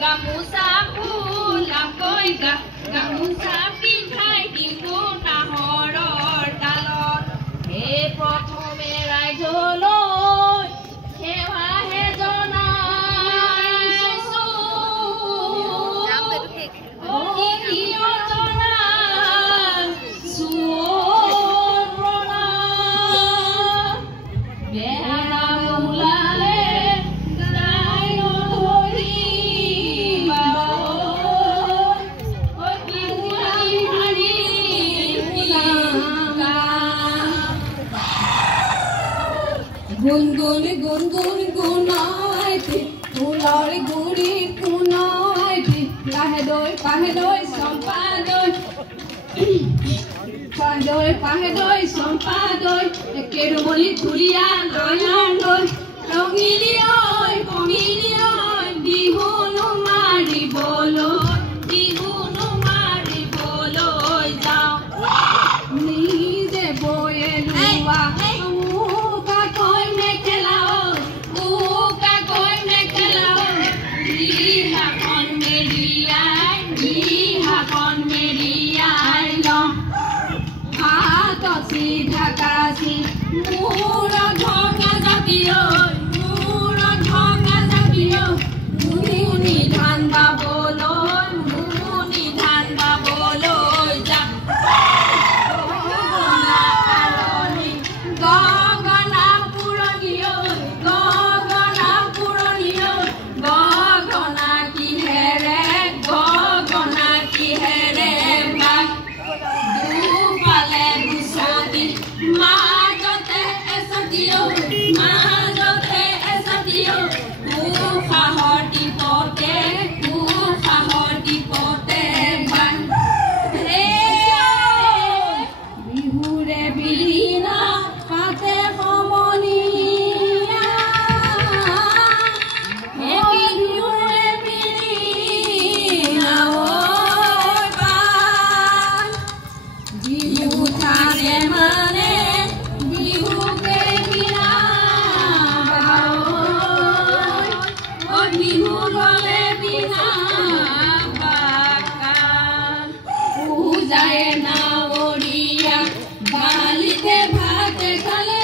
গামোচা ফুলাকৈ গামোচা পিন্ধাই দিলো নাহৰৰ ডালত হে প্ৰথমে ৰাইজলৈ সেৱাহে জনাইছো গুনগুন গুনগুন গুনাইতে ফুলৰ গুৰি কুনাইতে কাহে দৈ সম্পাদৈ পাহে চম্পা দৈ কেৰুমলি ধুলীয়া নয়ন দৈ ৰঙিলি ঐ কমিলি ঐ বিহুনো মাৰিবলৈ যাওঁ নিজে বয়ে লোৱা ঢাকাছি মোৰ ঢকা যাবিও মুনি ধান বাবলৈ যা গগনা পুৰণিও গগনা কিহেৰে দুফালে গুচাবি মাজতে এচাদিও সাহৰ দিপতে বিহুৰে বিৰিণা পাতে সমনীয়া বিহুৰে বিৰিণা বিহু থাকে মানে বিহুকে বিনা বিহু গলে বিনা পূজায় নাৱৰীয়া বালিতে ভাতে খালে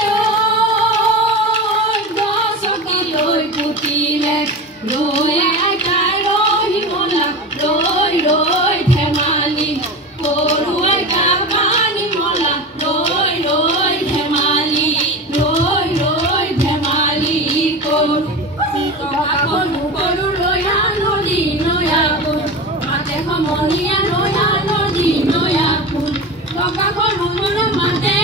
গছকি লৈ পুতিলে ৰৈ আইতাই ৰহিমলা ৰৈ ধেমালি পৰুৱাই কাপানি মলা ৰৈ ধেমালি কৰো কৰো ৰয়া নদী নয়া ফুল মাতে সমনীয়া ৰয়া নদী নয়া ফুল টকা কৰো মন মাতে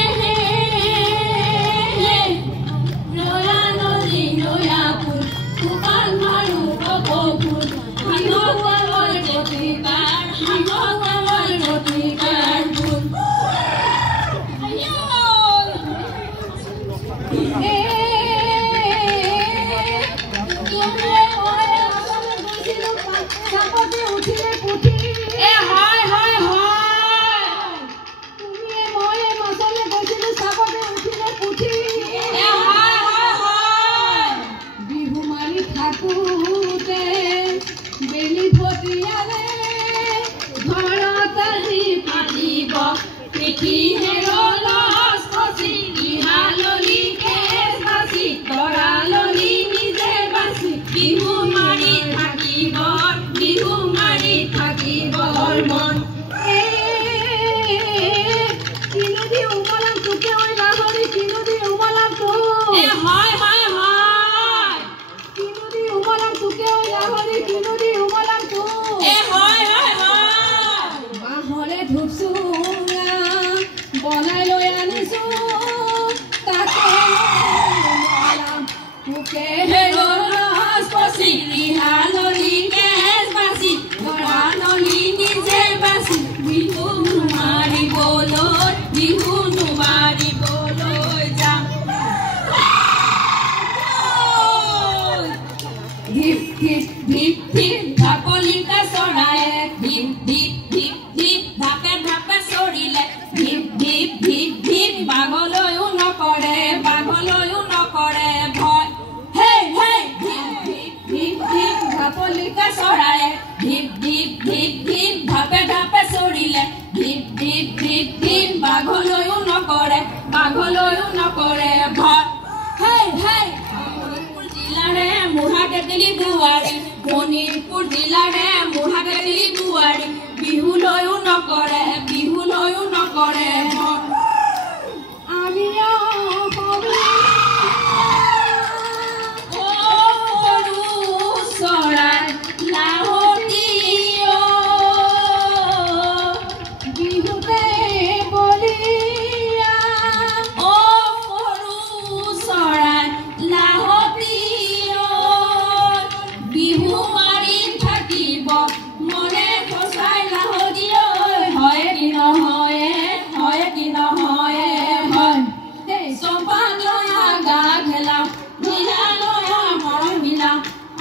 ৰয়া নদী নয়া ফুল কুপাল মাৰো ফুল হাঙৰ প্ৰতিকাৰ ফুল বিহু মাৰি থাকোতে বেলি ভটিয়ালে ঘৰত আজি পাতিব পিঠি হেৰলছ খচি ইহাললি কেছ বাচি কৰাললি নিজে বাচি বিহু মাৰি থাকিব মন কিনুদি উমলাম তোকে ওই গাহৰি কিনুদি উমলাম তো হয় কিনুদি উমলাম তোকে ওই গাহৰি কিনুদি উমলাম তো হয় বাহৰে ধূপচুঙা বনাই লৈ আনিছো তাকে উমলাম তোকে হেৰলছ খচি ইহাললি কেছ বাচি কৰাললি নিজে বাচি বিহু মাৰিবলৈ যাম ধিপ ঢাপলিকা চৰায়ে ধিপ ধাপে চৰিলে ধিপ বাঘলৈও নকৰে ভয় শোণিতপুৰ জিলাৰে মুঢ়াগেলি দুৱাৰী বিহুলৈও নকৰে আমি চৰাই লাহতি বিহুতে বলিয়া সৰু চৰাই লাহতি বিহু মাৰি থাকিব মনে সঁচাই লাহতি হয় কি নহয় হয় চম্পা লয়া গা ঘেলা মিলা লয়া মৰম মিলা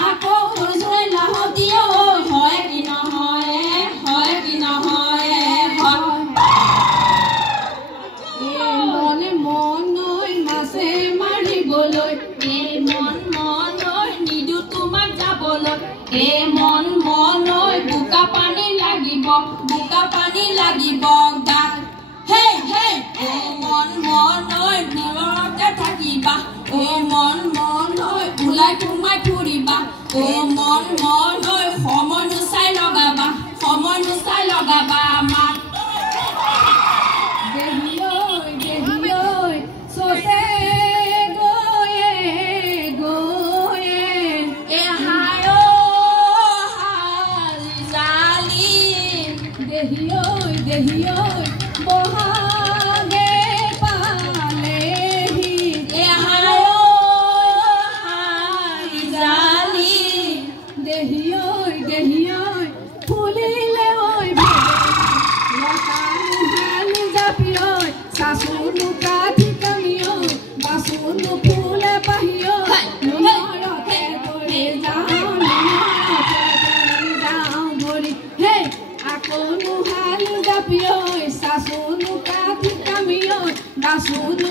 আকৌ সৰু লাহতি হয় কি নহয় মন মাছে মাৰিবলৈ মন নিদু তোমাক যাবলৈ মন বোকা পানী লাগিব গাত মন নিৰতে থাকিবা মন ওলাই সোমাই ফুৰিবা মন সময় নুচাই লগাবা আমাক বহাগে পালেহি জালি দেহিয়ৈ ফুলিলে জাপিয়ৈ চাচুনো কাঠি কামিয়ৈ বাচুনো ফুলে পাহিয়ৈ নৰতে কৰি যাওঁ ধৰি আকৌ নুহালো জাপিয়ৈ চাচুনো কাঠি কামিয়ৈ বাচুনো